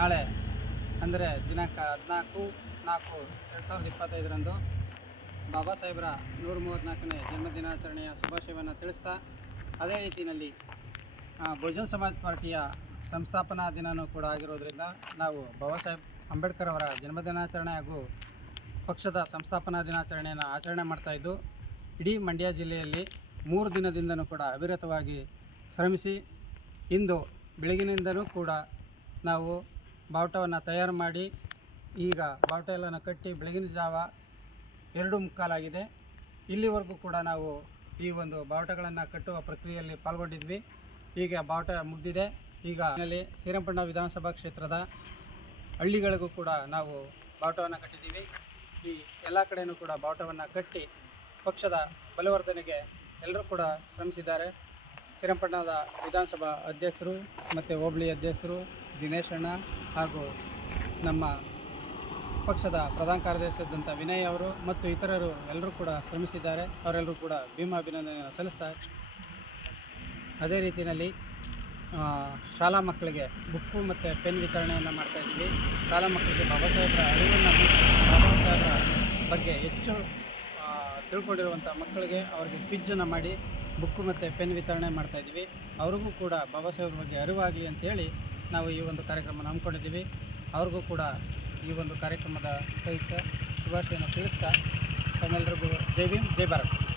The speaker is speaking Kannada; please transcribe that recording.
ನಾಳೆ ಅಂದರೆ ದಿನಾಂಕ ಹದಿನಾಲ್ಕು, ನಾಲ್ಕು, ಎರಡು ಸಾವಿರದ ಇಪ್ಪತ್ತೈದರಂದು ಬಾಬಾ ಸಾಹೇಬರ ನೂರ ಮೂವತ್ತ್ನಾಲ್ಕನೇ ಜನ್ಮದಿನಾಚರಣೆಯ ಶುಭಾಶಯವನ್ನು ತಿಳಿಸ್ತಾ, ಅದೇ ರೀತಿಯಲ್ಲಿ ಬಹುಜನ್ ಸಮಾಜ್ ಪಾರ್ಟಿಯ ಸಂಸ್ಥಾಪನಾ ದಿನವೂ ಕೂಡ ಆಗಿರೋದರಿಂದ ನಾವು ಬಾಬಾ ಸಾಹೇಬ್ ಅಂಬೇಡ್ಕರ್ ಅವರ ಜನ್ಮದಿನಾಚರಣೆ ಹಾಗೂ ಪಕ್ಷದ ಸಂಸ್ಥಾಪನಾ ದಿನಾಚರಣೆಯನ್ನು ಆಚರಣೆ ಮಾಡ್ತಾಯಿದ್ದು ಇಡೀ ಮಂಡ್ಯ ಜಿಲ್ಲೆಯಲ್ಲಿ ಮೂರು ದಿನದಿಂದಲೂ ಕೂಡ ಅವಿರತವಾಗಿ ಶ್ರಮಿಸಿ, ಇಂದು ಬೆಳಗಿನಿಂದಲೂ ಕೂಡ ನಾವು ಬಾವುಟವನ್ನು ತಯಾರು ಮಾಡಿ ಈಗ ಬಾವುಟ ಎಲ್ಲನ ಕಟ್ಟಿ ಬೆಳಗಿನ ಜಾವ ಎರಡು ಮುಕ್ಕಾಲಾಗಿದೆ. ಇಲ್ಲಿವರೆಗೂ ಕೂಡ ನಾವು ಈ ಒಂದು ಬಾವುಟಗಳನ್ನು ಕಟ್ಟುವ ಪ್ರಕ್ರಿಯೆಯಲ್ಲಿ ಪಾಲ್ಗೊಂಡಿದ್ವಿ. ಈಗ ಬಾವುಟ ಮುಗಿದಿದೆ. ಈಗ ಶ್ರೀರಂಗಪಟ್ಟಣ ವಿಧಾನಸಭಾ ಕ್ಷೇತ್ರದ ಹಳ್ಳಿಗಳಿಗೂ ಕೂಡ ನಾವು ಬಾವುಟವನ್ನು ಕಟ್ಟಿದ್ದೀವಿ. ಈ ಎಲ್ಲ ಕಡೆಯೂ ಕೂಡ ಬಾವುಟವನ್ನು ಕಟ್ಟಿ ಪಕ್ಷದ ಬಲವರ್ಧನೆಗೆ ಎಲ್ಲರೂ ಕೂಡ ಶ್ರಮಿಸಿದ್ದಾರೆ. ಶ್ರೀರಂಗಪಟ್ಟಣದ ವಿಧಾನಸಭಾ ಅಧ್ಯಕ್ಷರು ಮತ್ತು ಹೋಬಳಿ ಅಧ್ಯಕ್ಷರು ದಿನೇಶ್ ಅಣ್ಣ ಹಾಗೂ ನಮ್ಮ ಪಕ್ಷದ ಪ್ರಧಾನ ಕಾರ್ಯದರ್ಶಿಯಾದಂಥ ವಿನಯ್ ಅವರು ಮತ್ತು ಇತರರು ಎಲ್ಲರೂ ಕೂಡ ಶ್ರಮಿಸಿದ್ದಾರೆ. ಅವರೆಲ್ಲರೂ ಕೂಡ ಭೀಮಾ ಅಭಿನಂದನೆಯನ್ನು ಸಲ್ಲಿಸ್ತಾರೆ. ಅದೇ ರೀತಿಯಲ್ಲಿ ಶಾಲಾ ಮಕ್ಕಳಿಗೆ ಬುಕ್ಕು ಮತ್ತು ಪೆನ್ ವಿತರಣೆಯನ್ನು ಮಾಡ್ತಾಯಿದ್ದೀವಿ ಶಾಲಾ ಮಕ್ಕಳಿಗೆ ಬಾಬಾ ಸಾಹೇಬರ ಅರಿವನ್ನು ಬಾಬಾ ಸಾಹೇಬರ ಬಗ್ಗೆ ಹೆಚ್ಚು ತಿಳ್ಕೊಂಡಿರುವಂಥ ಮಕ್ಕಳಿಗೆ ಅವರಿಗೆ ಪಿಜ್ಜನ್ನು ಮಾಡಿ ಬುಕ್ಕು ಮತ್ತು ಪೆನ್ ವಿತರಣೆ ಮಾಡ್ತಾಯಿದ್ದೀವಿ ಅವ್ರಿಗೂ ಕೂಡ ಬಾಬಾ ಸಾಹೇಬ್ರ ಬಗ್ಗೆ ಅರಿವಾಗಲಿ ಅಂತೇಳಿ ನಾವು ಈ ಒಂದು ಕಾರ್ಯಕ್ರಮ ಹಮ್ಮಿಕೊಂಡಿದ್ದೀವಿ. ಅವ್ರಿಗೂ ಕೂಡ ಈ ಒಂದು ಕಾರ್ಯಕ್ರಮದ ಕೈತ ಶುಭಾಶಯನ ತಿಳಿಸ್ತಾ ತಮ್ಮೆಲ್ಲರಿಗೂ ಜೈ ಭೀಮ್, ಜೈ ಭಾರತ್.